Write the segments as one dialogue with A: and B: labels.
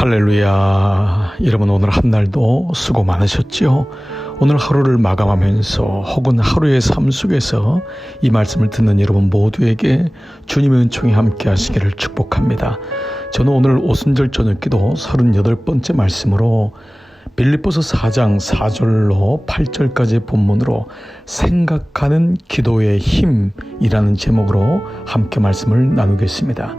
A: 할렐루야. 여러분 오늘 한 날도 수고 많으셨지요? 오늘 하루를 마감하면서 혹은 하루의 삶 속에서 이 말씀을 듣는 여러분 모두에게 주님의 은총이 함께 하시기를 축복합니다. 저는 오늘 오순절 저녁 기도 38번째 말씀으로 빌립보서 4장 4절로 8절까지의 본문으로 생각하는 기도의 힘이라는 제목으로 함께 말씀을 나누겠습니다.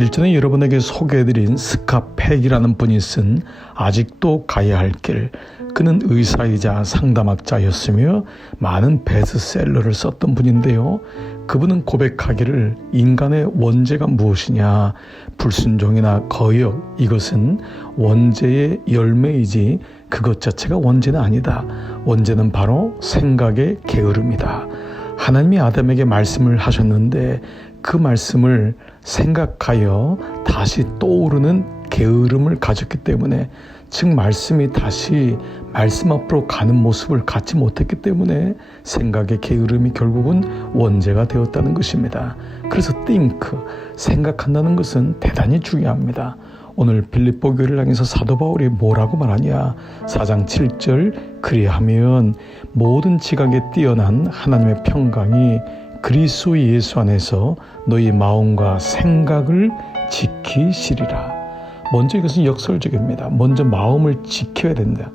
A: 일전에 여러분에게 소개해드린 스카팩이라는 분이 쓴 아직도 가야 할 길. 그는 의사이자 상담학자였으며 많은 베스트셀러를 썼던 분인데요. 그분은 고백하기를 인간의 원죄가 무엇이냐, 불순종이나 거역, 이것은 원죄의 열매이지 그것 자체가 원죄는 아니다. 원죄는 바로 생각의 게으름이다. 하나님이 아담에게 말씀을 하셨는데 그 말씀을 생각하여 다시 떠오르는 게으름을 가졌기 때문에 즉 말씀이 다시 말씀 앞으로 가는 모습을 갖지 못했기 때문에 생각의 게으름이 결국은 원죄가 되었다는 것입니다. 그래서 think 생각한다는 것은 대단히 중요합니다. 오늘 빌립보 교회를 향해서 사도 바울이 뭐라고 말하냐? 4장 7절 그리하면 모든 지각에 뛰어난 하나님의 평강이 그리스도 예수 안에서 너희 마음과 생각을 지키시리라. 먼저 이것은 역설적입니다. 먼저 마음을 지켜야 된다.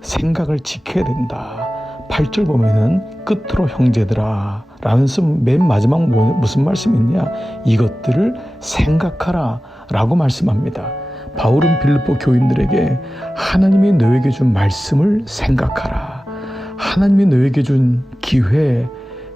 A: 생각을 지켜야 된다. 8절 보면은 끝으로 형제들아 라는 맨 마지막 뭐, 무슨 말씀이 있냐 이것들을 생각하라 라고 말씀합니다. 바울은 빌립보 교인들에게 하나님이 너에게 준 말씀을 생각하라. 하나님이 너에게 준 기회,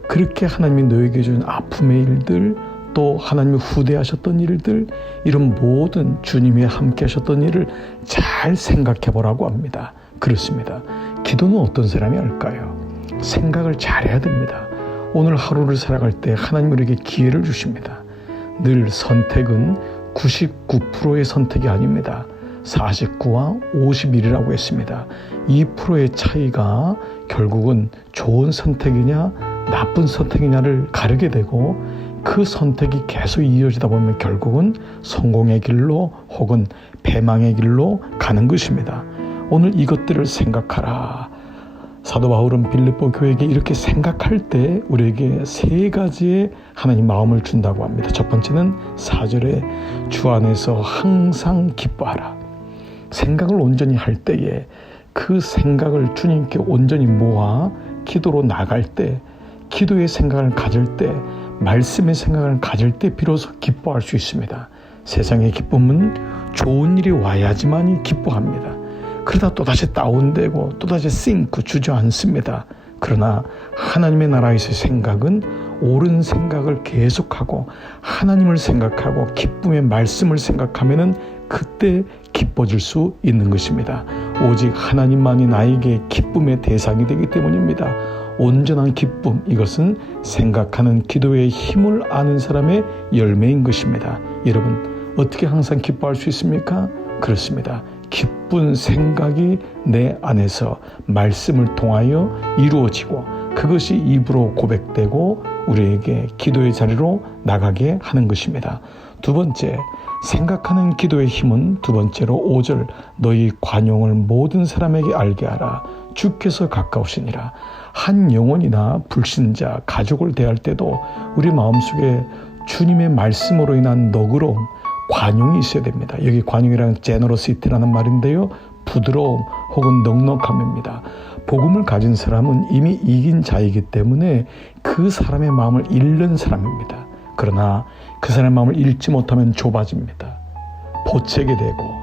A: 그렇게 하나님이 너에게 준 아픔의 일들, 또 하나님이 후대하셨던 일들, 이런 모든 주님이 함께 하셨던 일을 잘 생각해 보라고 합니다. 그렇습니다. 기도는 어떤 사람이 할까요? 생각을 잘해야 됩니다. 오늘 하루를 살아갈 때 하나님 우리에게 기회를 주십니다. 늘 선택은 99%의 선택이 아닙니다. 49와 51이라고 했습니다. 2%의 차이가 결국은 좋은 선택이냐 나쁜 선택이냐를 가르게 되고 그 선택이 계속 이어지다 보면 결국은 성공의 길로 혹은 배망의 길로 가는 것입니다. 오늘 이것들을 생각하라. 사도 바울은 빌립보 교회에게 이렇게 생각할 때 우리에게 세 가지의 하나님 마음을 준다고 합니다. 첫 번째는 사절에 주 안에서 항상 기뻐하라. 생각을 온전히 할 때에 그 생각을 주님께 온전히 모아 기도로 나갈 때, 기도의 생각을 가질 때, 말씀의 생각을 가질 때 비로소 기뻐할 수 있습니다. 세상의 기쁨은 좋은 일이 와야지만이 기뻐합니다. 그러다 또다시 다운되고 또다시 싱크 주저앉습니다. 그러나 하나님의 나라에서의 생각은 옳은 생각을 계속하고 하나님을 생각하고 기쁨의 말씀을 생각하면은 그때 기뻐질 수 있는 것입니다. 오직 하나님만이 나에게 기쁨의 대상이 되기 때문입니다. 온전한 기쁨, 이것은 생각하는 기도의 힘을 아는 사람의 열매인 것입니다. 여러분, 어떻게 항상 기뻐할 수 있습니까? 그렇습니다. 기쁜 생각이 내 안에서 말씀을 통하여 이루어지고 그것이 입으로 고백되고 우리에게 기도의 자리로 나가게 하는 것입니다. 두 번째, 생각하는 기도의 힘은 두 번째로 5절 너희 관용을 모든 사람에게 알게 하라 주께서 가까우시니라 한 영혼이나 불신자 가족을 대할 때도 우리 마음속에 주님의 말씀으로 인한 너그러움 관용이 있어야 됩니다. 여기 관용이라는 제너러시티라는 말인데요. 부드러움 혹은 넉넉함입니다. 복음을 가진 사람은 이미 이긴 자이기 때문에 그 사람의 마음을 잃는 사람입니다. 그러나 그 사람의 마음을 잃지 못하면 좁아집니다. 보채게 되고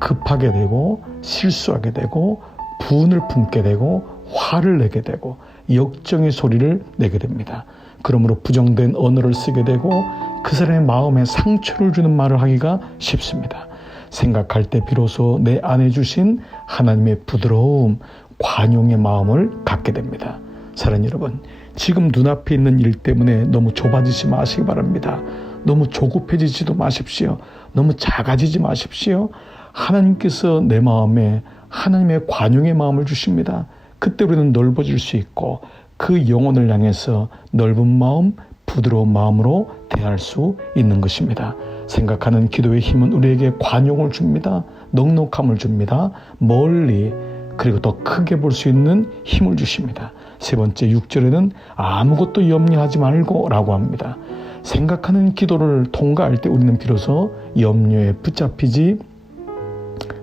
A: 급하게 되고 실수하게 되고 분을 품게 되고 화를 내게 되고 역정의 소리를 내게 됩니다. 그러므로 부정된 언어를 쓰게 되고 그 사람의 마음에 상처를 주는 말을 하기가 쉽습니다. 생각할 때 비로소 내 안에 주신 하나님의 부드러움, 관용의 마음을 갖게 됩니다. 사랑 여러분, 지금 눈앞에 있는 일 때문에 너무 좁아지지 마시기 바랍니다. 너무 조급해지지도 마십시오. 너무 작아지지 마십시오. 하나님께서 내 마음에 하나님의 관용의 마음을 주십니다. 그때 우리는 넓어질 수 있고 그 영혼을 향해서 넓은 마음, 부드러운 마음으로 대할 수 있는 것입니다. 생각하는 기도의 힘은 우리에게 관용을 줍니다. 넉넉함을 줍니다. 멀리 그리고 더 크게 볼 수 있는 힘을 주십니다. 세 번째 6절에는 아무것도 염려하지 말고 라고 합니다. 생각하는 기도를 통과할 때 우리는 비로소 염려에 붙잡히지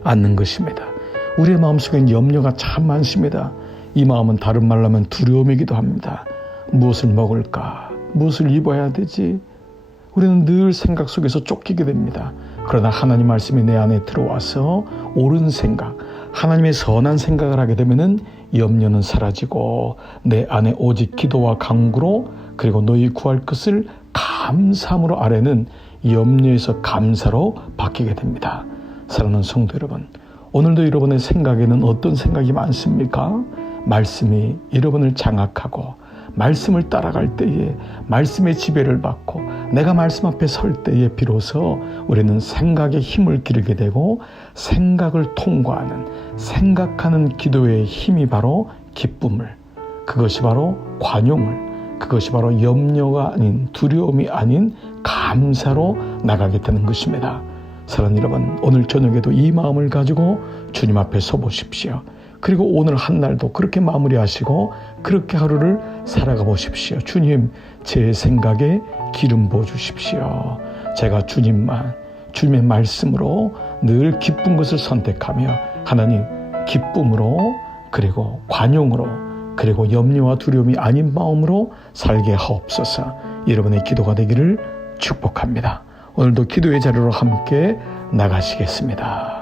A: 않는 것입니다. 우리의 마음속엔 염려가 참 많습니다. 이 마음은 다른 말로 하면 두려움이기도 합니다. 무엇을 먹을까? 무엇을 입어야 되지? 우리는 늘 생각 속에서 쫓기게 됩니다. 그러나 하나님 말씀이 내 안에 들어와서 옳은 생각, 하나님의 선한 생각을 하게 되면은 염려는 사라지고 내 안에 오직 기도와 강구로 그리고 너희 구할 것을 감사함으로 아래는 염려에서 감사로 바뀌게 됩니다. 사랑하는 성도 여러분, 오늘도 여러분의 생각에는 어떤 생각이 많습니까? 말씀이 여러분을 장악하고 말씀을 따라갈 때에 말씀의 지배를 받고 내가 말씀 앞에 설 때에 비로소 우리는 생각의 힘을 기르게 되고 생각을 통과하는 생각하는 기도의 힘이 바로 기쁨을 그것이 바로 관용을 그것이 바로 염려가 아닌 두려움이 아닌 감사로 나가게 되는 것입니다. 사랑하는 여러분 오늘 저녁에도 이 마음을 가지고 주님 앞에 서 보십시오. 그리고 오늘 한 날도 그렇게 마무리하시고 그렇게 하루를 살아가 보십시오. 주님, 제 생각에 기름 부어 주십시오. 제가 주님만, 주님의 말씀으로 늘 기쁜 것을 선택하며 하나님 기쁨으로 그리고 관용으로 그리고 염려와 두려움이 아닌 마음으로 살게 하옵소서 여러분의 기도가 되기를 축복합니다. 오늘도 기도의 자리로 함께 나가시겠습니다.